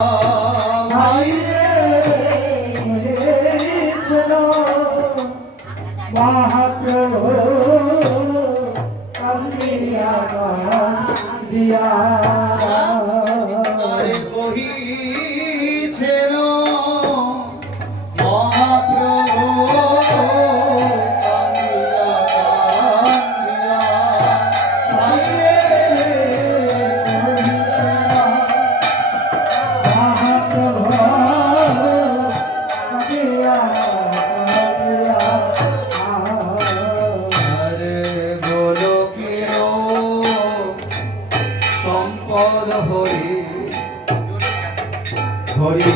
ভাই চলো মহাপ্রভু কান্দিয়া দিয়া কহিছিল মহাপ্রভু হরি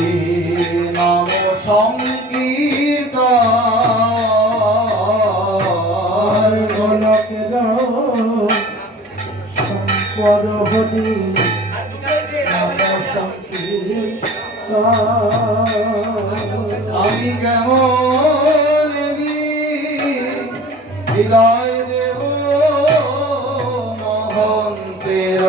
নাম সংকীর্তন গোলকের সম্পদ হরি নাম সংকীর্তন আমি কেমন হৃদয় দেব মহন্তের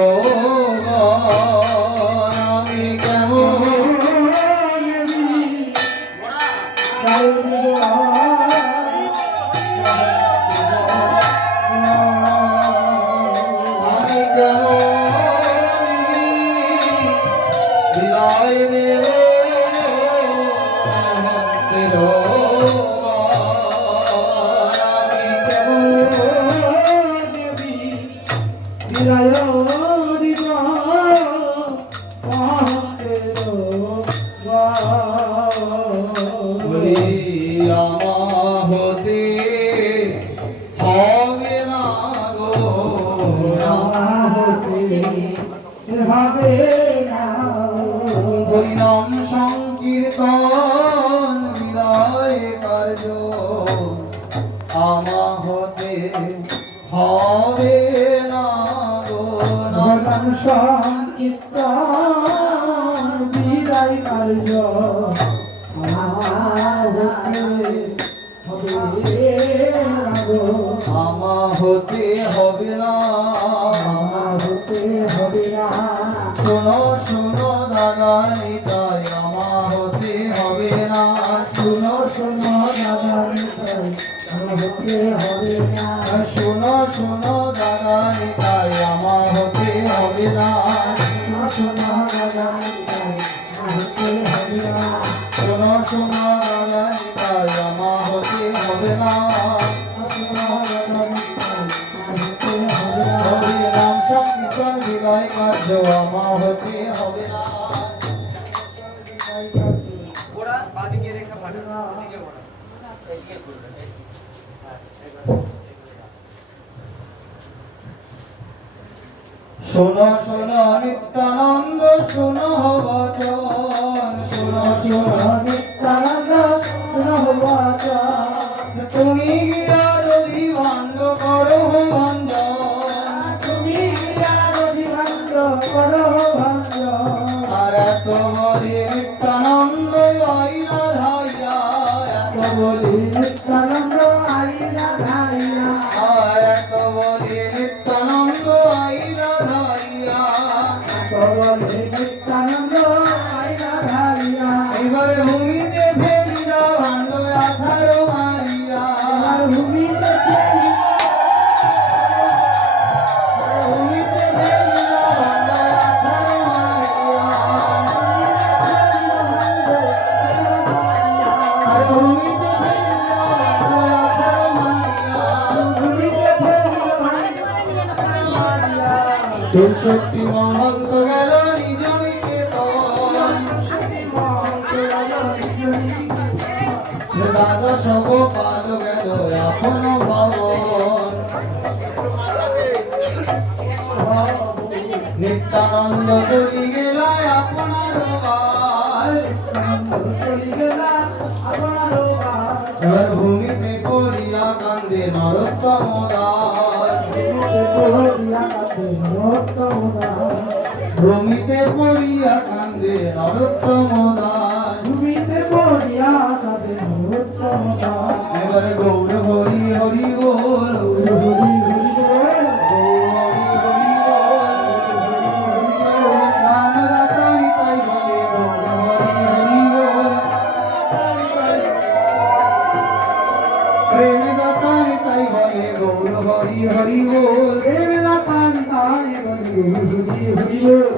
হরিনাম সংকীর্তন বিদায় কার্য আমা হতে হবে না গো। নাম সংকীর্তন বিদায় কার্য আমা হতে হবে না শোনো শোনো দাদা নিতাই আমা হতে হবে না শোনো শোনো দাদা নিতাই আমা হতে হবে না শোনো শোনো দাদা নিতাই আমা হতে হবে না শোনো দাদা নিতাই আমা হতে হবে না শোনো শোনো দাদা নিতাই আমা হতে হবে না হরি নাম সংকীর্তন বিদায় কার্য আমা হতে হবে না ওরা বাদিকে রেখা পাঠানো ওদিকে ওরা এদিকে চলবে শোনো শোনো নিত্যানন্দ শোনো বচন শোনো শোনো নিত্যানন্দ শোনো বচন তুমি গিয়া যদি ভাণ্ড করো ভঞ্জন তুমি যদি ভাণ্ড করো ভঞ্জন আর এত বলি নিত্যানন্দ আইলা ধাইয়া এত বলি নিত্যানন্দ আইলা ধাইয়া এত বলি নিত্যানন্দ আইলা ধাইয়া বলে নিত্যানন্দ আইলা ধাইয়া এবারে ভূমিতে ফেলিয়া ভাণ্ড আধার মারিয়া ভূমিতে ভূমিতে ফেলিয়া ভাণ্ড আধার মারিয়া ভূমিতে ফেলিয়া ভাণ্ড আধার মারিয়া চৌষট্টি মহন্ত গেল নিজ নিকেতন দ্বাদশ গোপাল গেল আপন ভবন নিত্যানন্দ চলি গেল আপনার এবার ভূমিতে পড়িয়া কান্দে নরোত্তম দাস ভূমিতে পড়িয়া কান্দে নরোত্তম দাস এবার গৌর হরি হরি বল হরি হরি বল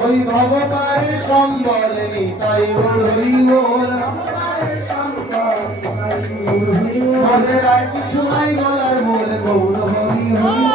ওই ভগবানের সম্বলে নিতাই গৌর হরি বল আমাদের আর কিছু নাই বলার বলে গৌর হরি হরি